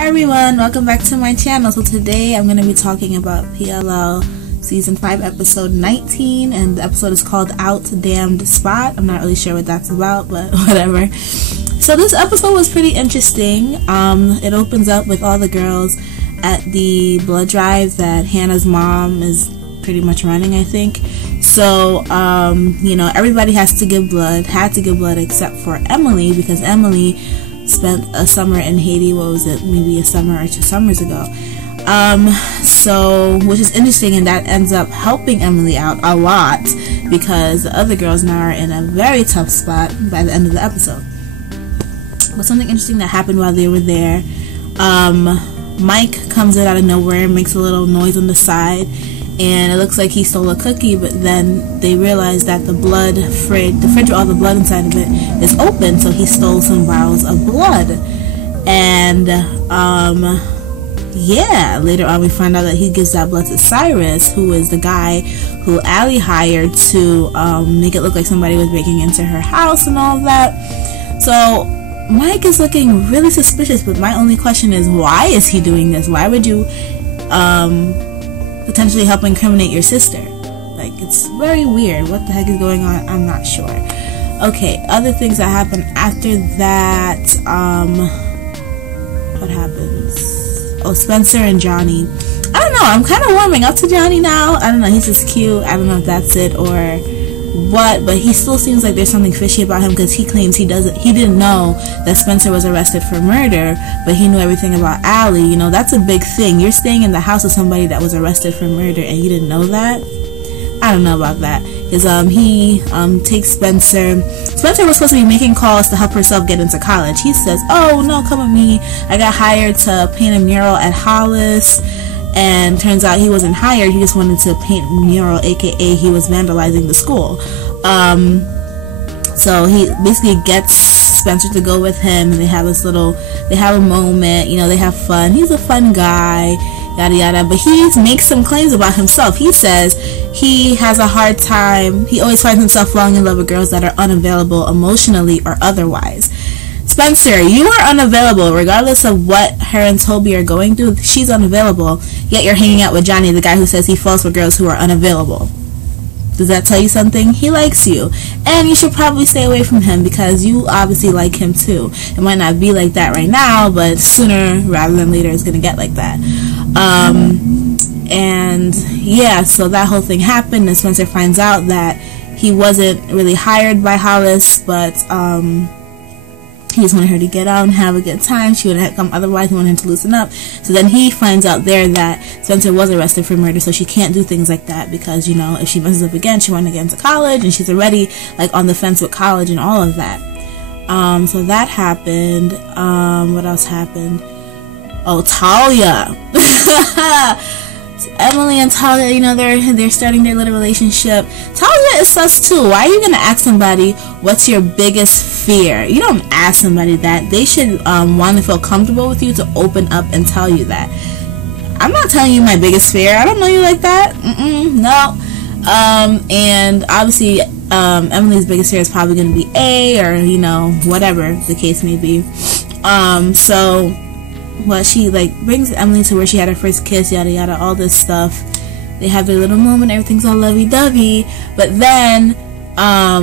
Hi everyone, welcome back to my channel. So today I'm going to be talking about PLL Season 5 episode 19, and the episode is called Out Damned Spot. I'm not really sure what that's about, but whatever. So this episode was pretty interesting. It opens up with all the girls at the blood drive that Hannah's mom is pretty much running, I think. So, you know, everybody had to give blood except for Emily, because Emily spent a summer in Haiti. What was it, maybe a summer or 2 summers ago. So, which is interesting, and that ends up helping Emily out a lot, because the other girls now are in a very tough spot by the end of the episode. But something interesting that happened while they were there, Mike comes in out of nowhere and makes a little noise on the side, and it looks like he stole a cookie, but then they realize that the fridge with all the blood inside of it is open, so he stole some vials of blood. And yeah, later on we find out that he gives that blood to Cyrus, who is the guy who Allie hired to make it look like somebody was breaking into her house and all of that. So Mike is looking really suspicious, but my only question is, why is he doing this? Why would you potentially help incriminate your sister? Like, it's very weird. What the heck is going on? I'm not sure. Okay, other things that happen after that, what happens? Oh, Spencer and Johnny. I don't know, I'm kind of warming up to Johnny now. I don't know, he's just cute. I don't know if that's it or what, but he still seems like there's something fishy about him, because he claims he didn't know that Spencer was arrested for murder, but he knew everything about Allie. You know, that's a big thing. You're staying in the house with somebody that was arrested for murder and you didn't know that? I don't know about that. Because he takes Spencer. Spencer was supposed to be making calls to help herself get into college. He says, oh no, come with me. I got hired to paint a mural at Hollis. And turns out he wasn't hired, he just wanted to paint a mural, aka he was vandalizing the school. So he basically gets Spencer to go with him, and they have a moment, you know, they have fun. He's a fun guy, yada yada, but he makes some claims about himself. He says he has a hard time, he always finds himself falling in love with girls that are unavailable emotionally or otherwise. Spencer, you are unavailable regardless of what her and Toby are going through. She's unavailable, yet you're hanging out with Johnny, the guy who says he falls for girls who are unavailable. Does that tell you something? He likes you, and you should probably stay away from him, because you obviously like him too. It might not be like that right now, but sooner rather than later it's gonna get like that. And yeah, so that whole thing happened, and Spencer finds out that he wasn't really hired by Hollis, but he just wanted her to get out and have a good time. She wouldn't have come otherwise. He wanted him to loosen up. So then he finds out there that Spencer was arrested for murder, so she can't do things like that, because, you know, if she messes up again, she wants to get into college, and she's already, like, on the fence with college and all of that. So that happened. What else happened? Oh, Talia. Emily and Talia, you know, they're starting their little relationship. Talia is sus too. Why are you gonna ask somebody what's your biggest fear? You don't ask somebody that. They should want to feel comfortable with you to open up and tell you that. I'm not telling you my biggest fear. I don't know you like that. No. And obviously Emily's biggest fear is probably gonna be A, or, you know, whatever the case may be. So well, she like brings Emily to where she had her first kiss, yada yada, all this stuff. They have their little moment, everything's all lovey-dovey. But then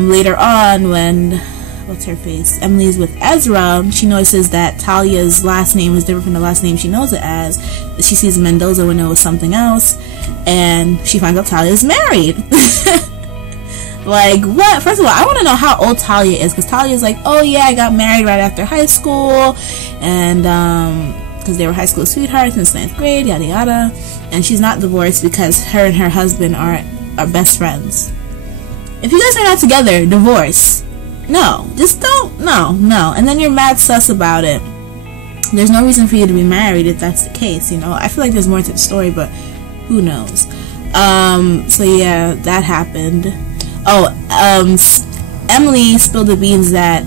later on, when what's her face, Emily's with Ezra, she notices that Talia's last name is different from the last name she knows it as. She sees Mendoza when it was something else, and she finds out Talia's married. Like, what? First of all, I want to know how old Talia is, because Talia's like, oh yeah, I got married right after high school, and because they were high school sweethearts since 9th grade, yada yada. And she's not divorced because her and her husband are best friends. If you guys are not together, divorce. No, just don't. No. And then you're mad sus about it. There's no reason for you to be married if that's the case, you know. I feel like there's more to the story, but who knows. So yeah, that happened. Oh, Emily spilled the beans that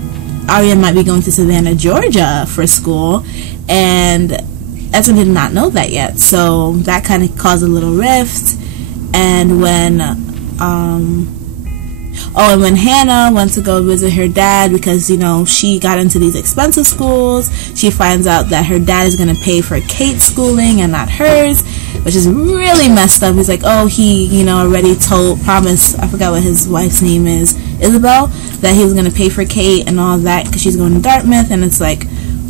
Arya might be going to Savannah, Georgia for school, and Ezra did not know that yet, so that kind of caused a little rift. And when Oh, and when Hannah went to go visit her dad, because, you know, she got into these expensive schools, she finds out that her dad is going to pay for Kate's schooling and not hers, which is really messed up. He's like, oh, he, you know, already promised, I forgot what his wife's name is, Isabel, that he was going to pay for Kate and all that because she's going to Dartmouth. And it's like,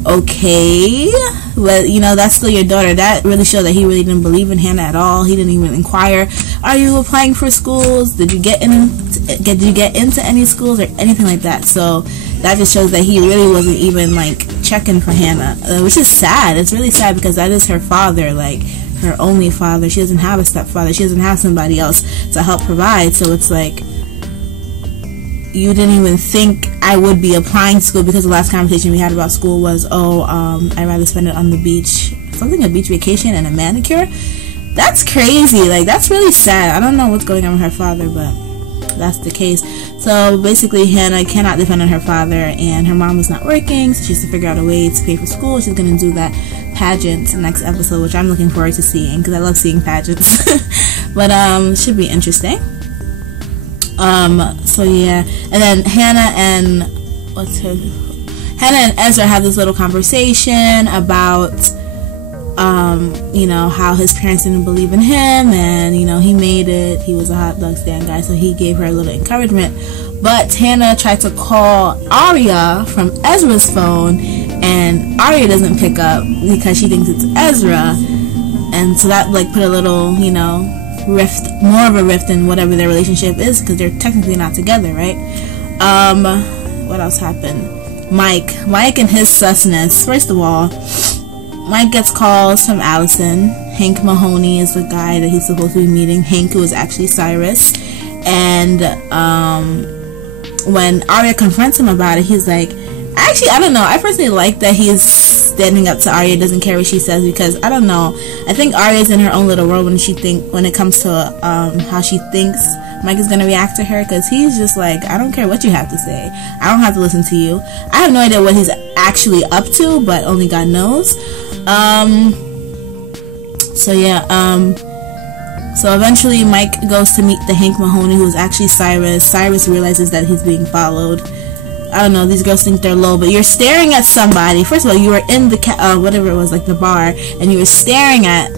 okay, but, you know, that's still your daughter. That really showed that he really didn't believe in Hannah at all. He didn't even inquire, are you applying for schools? Did you get into any schools or anything like that? So that just shows that he really wasn't even, like, checking for Hannah, which is sad. It's really sad because that is her father, like, her only father. She doesn't have a stepfather. She doesn't have somebody else to help provide. So it's like, you didn't even think I would be applying to school, because the last conversation we had about school was, oh, I'd rather spend it on the beach, something, a beach vacation and a manicure. That's crazy. Like, that's really sad. I don't know what's going on with her father, but that's the case. So basically, Hannah cannot depend on her father, and her mom is not working, so she has to figure out a way to pay for school. She's going to do that pageant next episode, which I'm looking forward to seeing, because I love seeing pageants. But should be interesting. So yeah, and then Hannah and Ezra have this little conversation about you know, how his parents didn't believe in him, and, you know, he made it. He was a hot dog stand guy, so he gave her a little encouragement. But Hannah tried to call Arya from Ezra's phone, and Arya doesn't pick up because she thinks it's Ezra, and so that, like, put a little, you know, rift, more of a rift in whatever their relationship is, because they're technically not together, right? What else happened? Mike and his susness. First of all, Mike gets calls from Allison. Hank Mahoney is the guy that he's supposed to be meeting. Hank, who is actually Cyrus. And when Arya confronts him about it, he's like, actually, I don't know. I personally like that he's standing up to Arya, doesn't care what she says, because I don't know. I think Arya's in her own little world when it comes to how she thinks Mike is gonna react to her, because he's just like, I don't care what you have to say. I don't have to listen to you. I have no idea what he's actually up to, but only God knows. So yeah, so eventually Mike goes to meet the Hank Mahoney, who is actually Cyrus. Cyrus realizes that he's being followed. I don't know, these girls think they're low, but you're staring at somebody. First of all, you were in the whatever it was, like the bar, and you were staring at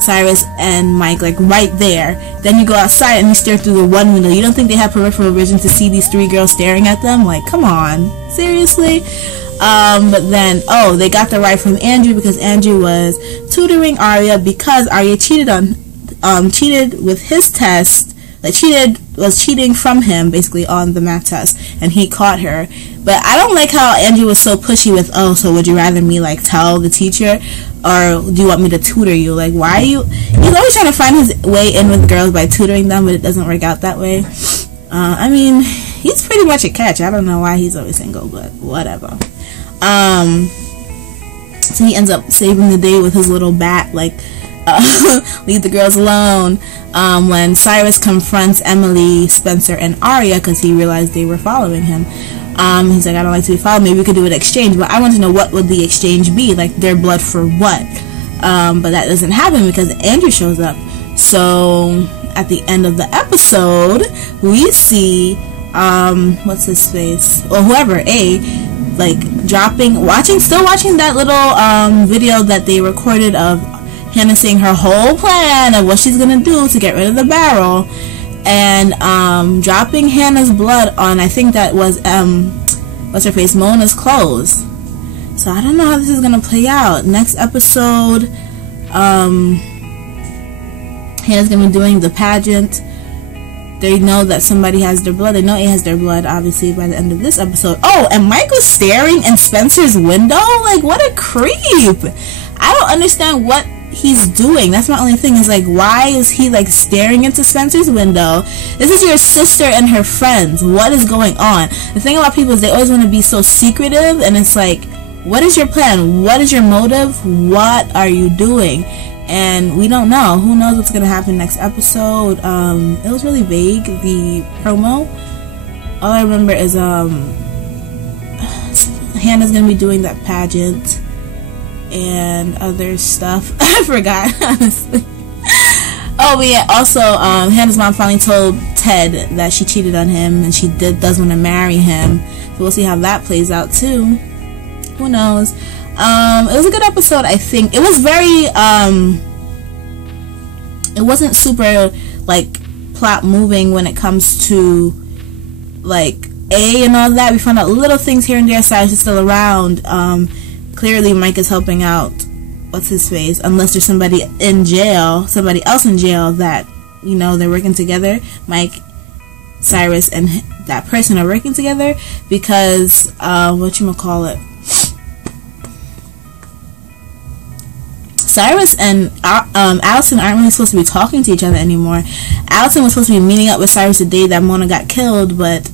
Cyrus and Mike, like right there. Then you go outside and you stare through the one window. You don't think they have peripheral vision to see these three girls staring at them? Like, come on, seriously? But then, oh, they got the ride from Andrew, because Andrew was tutoring Arya because Arya cheated with his test. Like, was cheating from him, basically, on the math test, and he caught her. But I don't like how Andrew was so pushy with, oh, so would you rather me, like, tell the teacher, or do you want me to tutor you? Like, why are you... He's always trying to find his way in with girls by tutoring them, but it doesn't work out that way. I mean, he's pretty much a catch. I don't know why he's always single, but whatever. So he ends up saving the day with his little bat, like, leave the girls alone. When Cyrus confronts Emily, Spencer, and Arya, because he realized they were following him, he's like, I don't like to be followed, maybe we could do an exchange. But I want to know, what would the exchange be? Like, their blood for what? But that doesn't happen because Andrew shows up. So at the end of the episode, we see what's his face, or whoever, like, still watching that little video that they recorded of Hannah saying her whole plan of what she's gonna do to get rid of the barrel, and dropping Hannah's blood on, I think that was what's her face, Mona's clothes. So I don't know how this is gonna play out. Next episode, Hannah's gonna be doing the pageant. They know that somebody has their blood. They know A has their blood, obviously, by the end of this episode. Oh, and Mike was staring in Spencer's window? Like, what a creep! I don't understand what he's doing. That's my only thing, is like, why is he, like, staring into Spencer's window? This is your sister and her friends. What is going on? The thing about people is they always want to be so secretive, and it's like, what is your plan? What is your motive? What are you doing? And we don't know. Who knows what's gonna happen next episode? It was really vague, the promo. All I remember is Hannah's gonna be doing that pageant and other stuff. I forgot, honestly. Oh, but yeah, also Hannah's mom finally told head that she cheated on him and she does want to marry him. So we'll see how that plays out too. Who knows? It was a good episode, I think. It was very, it wasn't super, like, plot moving when it comes to, like, A and all that. We found out little things here and there. Cyrus is still around. Clearly Mike is helping out, what's his face, unless there's somebody in jail, somebody else in jail that, you know, they're working together. Mike, Cyrus, and that person are working together because, whatchamacallit, Cyrus and Allison aren't really supposed to be talking to each other anymore. Allison was supposed to be meeting up with Cyrus the day that Mona got killed, but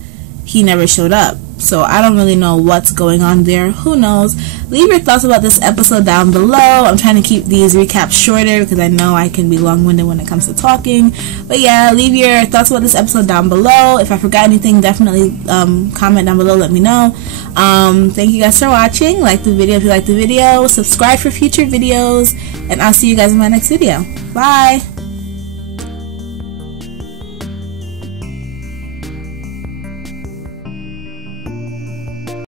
he never showed up. So I don't really know what's going on there. Who knows? Leave your thoughts about this episode down below. I'm trying to keep these recaps shorter because I know I can be long-winded when it comes to talking. But yeah, leave your thoughts about this episode down below. If I forgot anything, definitely comment down below. Let me know. Thank you guys for watching. Like the video if you like the video. Subscribe for future videos. And I'll see you guys in my next video. Bye!